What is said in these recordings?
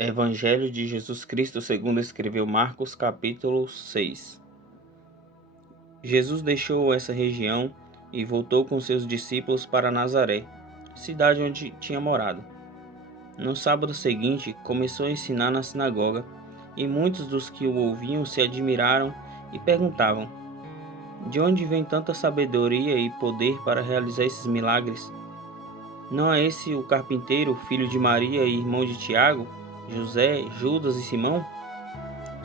Evangelho de Jesus Cristo segundo escreveu Marcos, capítulo 6. Jesus deixou essa região e voltou com seus discípulos para Nazaré, cidade onde tinha morado. No sábado seguinte, começou a ensinar na sinagoga, e muitos dos que o ouviam se admiraram e perguntavam: de onde vem tanta sabedoria e poder para realizar esses milagres? Não é esse o carpinteiro, filho de Maria e irmão de Tiago, José, Judas e Simão?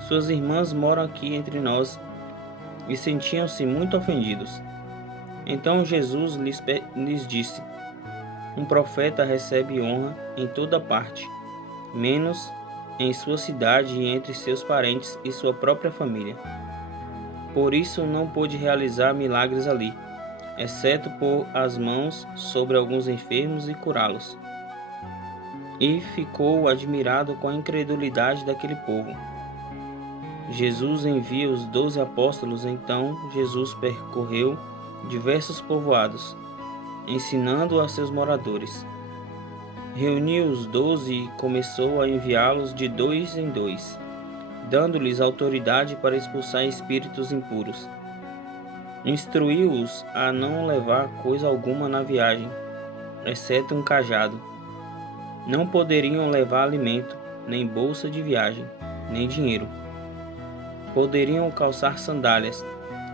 Suas irmãs moram aqui entre nós. E sentiam-se muito ofendidos. Então Jesus lhes disse: um profeta recebe honra em toda parte, menos em sua cidade e entre seus parentes e sua própria família. Por isso não pôde realizar milagres ali, exceto pôr as mãos sobre alguns enfermos e curá-los. E ficou admirado com a incredulidade daquele povo. Jesus envia os 12 apóstolos. Então Jesus percorreu diversos povoados, ensinando a seus moradores. Reuniu os 12 e começou a enviá-los de dois em dois, dando-lhes autoridade para expulsar espíritos impuros. Instruiu-os a não levar coisa alguma na viagem, exceto um cajado. Não poderiam levar alimento, nem bolsa de viagem, nem dinheiro. Poderiam calçar sandálias,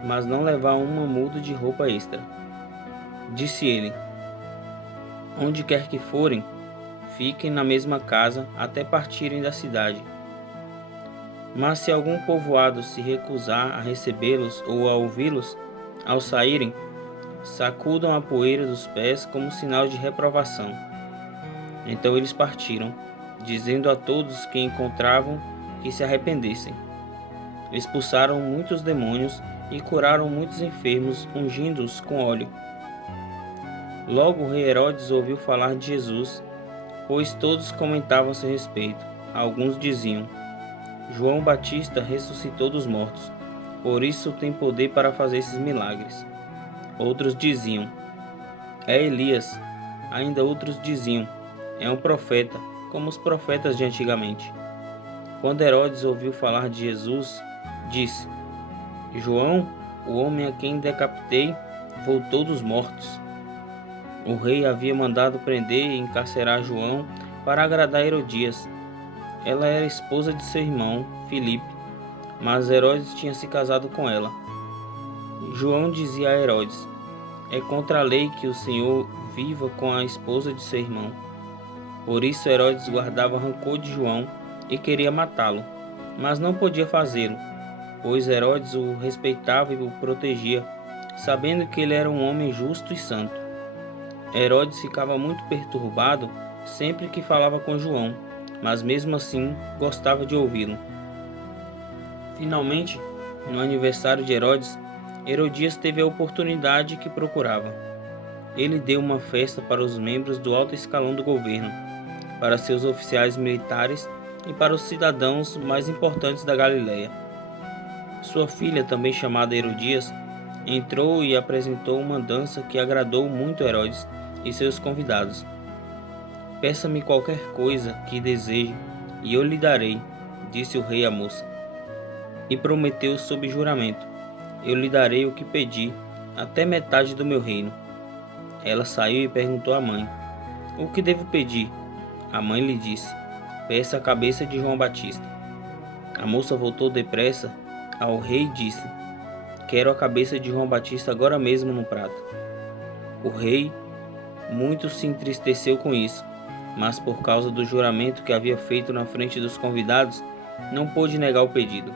mas não levar uma muda de roupa extra. Disse ele: onde quer que forem, fiquem na mesma casa até partirem da cidade. Mas se algum povoado se recusar a recebê-los ou a ouvi-los, ao saírem, sacudam a poeira dos pés como sinal de reprovação. Então eles partiram, dizendo a todos que encontravam que se arrependessem. Expulsaram muitos demônios e curaram muitos enfermos, ungindo-os com óleo. Logo o rei Herodes ouviu falar de Jesus, pois todos comentavam a seu respeito. Alguns diziam: João Batista ressuscitou dos mortos, por isso tem poder para fazer esses milagres. Outros diziam: é Elias. Ainda outros diziam: é um profeta, como os profetas de antigamente. Quando Herodes ouviu falar de Jesus, disse: João, o homem a quem decapitei, voltou dos mortos. O rei havia mandado prender e encarcerar João para agradar Herodias. Ela era esposa de seu irmão, Filipe, mas Herodes tinha se casado com ela. João dizia a Herodes: é contra a lei que o Senhor viva com a esposa de seu irmão. Por isso Herodes guardava rancor de João e queria matá-lo, mas não podia fazê-lo, pois Herodes o respeitava e o protegia, sabendo que ele era um homem justo e santo. Herodes ficava muito perturbado sempre que falava com João, mas mesmo assim gostava de ouvi-lo. Finalmente, no aniversário de Herodes, Herodias teve a oportunidade que procurava. Ele deu uma festa para os membros do alto escalão do governo, para seus oficiais militares e para os cidadãos mais importantes da Galileia. Sua filha, também chamada Herodias, entrou e apresentou uma dança que agradou muito Herodes e seus convidados. Peça-me qualquer coisa que deseje, e eu lhe darei, disse o rei à moça. E prometeu sob juramento: eu lhe darei o que pedi, até metade do meu reino. Ela saiu e perguntou à mãe: o que devo pedir? A mãe lhe disse: peça a cabeça de João Batista. A moça voltou depressa ao rei e disse: quero a cabeça de João Batista agora mesmo no prato. O rei muito se entristeceu com isso, mas por causa do juramento que havia feito na frente dos convidados, não pôde negar o pedido.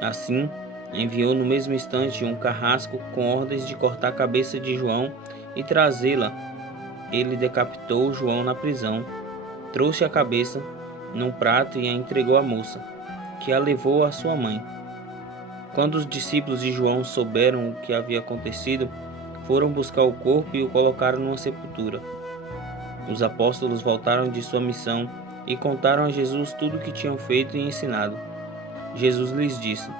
Assim, enviou no mesmo instante um carrasco com ordens de cortar a cabeça de João e trazê-la. Ele decapitou João na prisão, trouxe a cabeça num prato e a entregou à moça, que a levou à sua mãe. Quando os discípulos de João souberam o que havia acontecido, foram buscar o corpo e o colocaram numa sepultura. Os apóstolos voltaram de sua missão e contaram a Jesus tudo o que tinham feito e ensinado. Jesus lhes disse: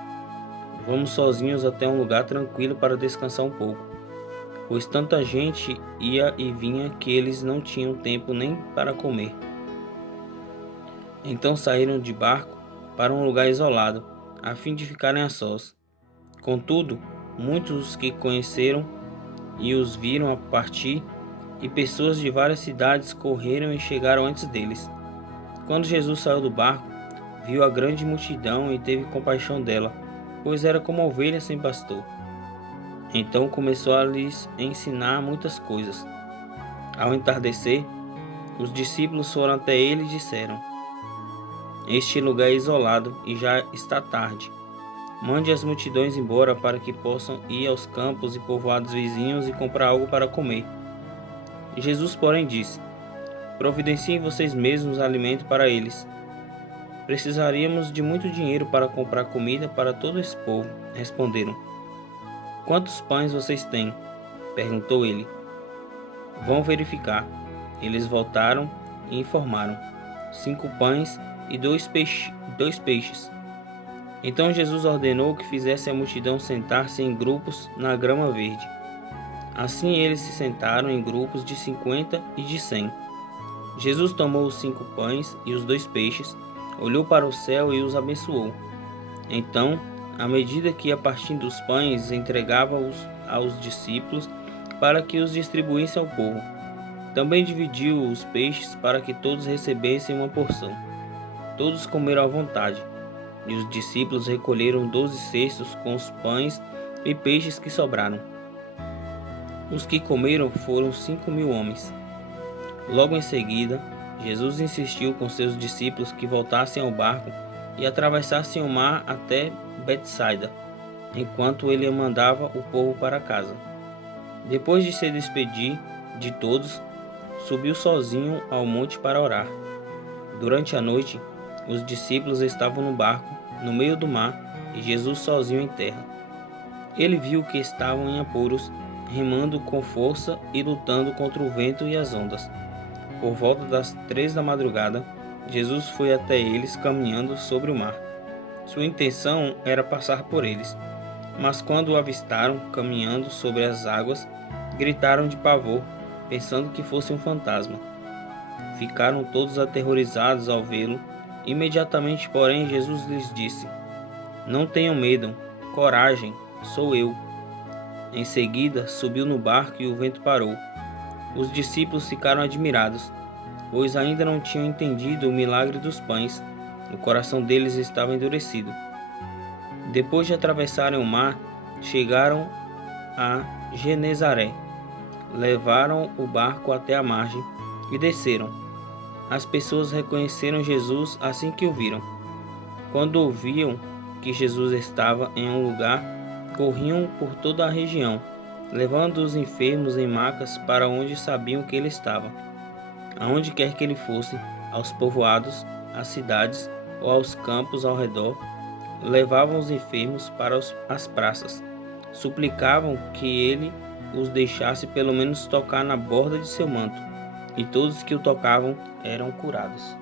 vamos sozinhos até um lugar tranquilo para descansar um pouco, pois tanta gente ia e vinha que eles não tinham tempo nem para comer. Então saíram de barco para um lugar isolado, a fim de ficarem a sós. Contudo, muitos os que conheceram e os viram a partir, e pessoas de várias cidades correram e chegaram antes deles. Quando Jesus saiu do barco, viu a grande multidão e teve compaixão dela, pois era como ovelha sem pastor. Então começou a lhes ensinar muitas coisas. Ao entardecer, os discípulos foram até ele e disseram: Este lugar é isolado e já está tarde. Mande as multidões embora para que possam ir aos campos e povoados vizinhos e comprar algo para comer. Jesus, porém, disse: Providenciem vocês mesmos alimento para eles. Precisaríamos de muito dinheiro para comprar comida para todo esse povo. Responderam. Quantos pães vocês têm? Perguntou ele. Vão verificar. Eles voltaram e informaram: 5 pães e 2 peixes. Então Jesus ordenou que fizesse a multidão sentar-se em grupos na grama verde. Assim eles se sentaram em grupos de 50 e de 100. Jesus tomou os 5 pães e os 2 peixes, olhou para o céu e os abençoou. Então, à medida que ia partindo os pães, entregava-os aos discípulos para que os distribuíssem ao povo. Também dividiu os peixes para que todos recebessem uma porção. Todos comeram à vontade. E os discípulos recolheram 12 cestos com os pães e peixes que sobraram. Os que comeram foram 5.000 homens. Logo em seguida, Jesus insistiu com seus discípulos que voltassem ao barco e atravessassem o mar até Betsaida, enquanto ele mandava o povo para casa. Depois de se despedir de todos, subiu sozinho ao monte para orar. Durante a noite, os discípulos estavam no barco, no meio do mar, e Jesus sozinho em terra. Ele viu que estavam em apuros, remando com força e lutando contra o vento e as ondas. Por volta das 3 da madrugada, Jesus foi até eles caminhando sobre o mar. Sua intenção era passar por eles, mas quando o avistaram caminhando sobre as águas, gritaram de pavor, pensando que fosse um fantasma. Ficaram todos aterrorizados ao vê-lo. Imediatamente, porém, Jesus lhes disse: Não tenham medo, coragem, sou eu. Em seguida, subiu no barco e o vento parou. Os discípulos ficaram admirados, pois ainda não tinham entendido o milagre dos pães. O coração deles estava endurecido. Depois de atravessarem o mar, chegaram a Genezaré. Levaram o barco até a margem e desceram. As pessoas reconheceram Jesus assim que o viram. Quando ouviam que Jesus estava em um lugar, corriam por toda a região, levando os enfermos em macas para onde sabiam que ele estava. Aonde quer que ele fosse, aos povoados, às cidades ou aos campos ao redor, levavam os enfermos para as praças. Suplicavam que ele os deixasse pelo menos tocar na borda de seu manto, e todos que o tocavam eram curados.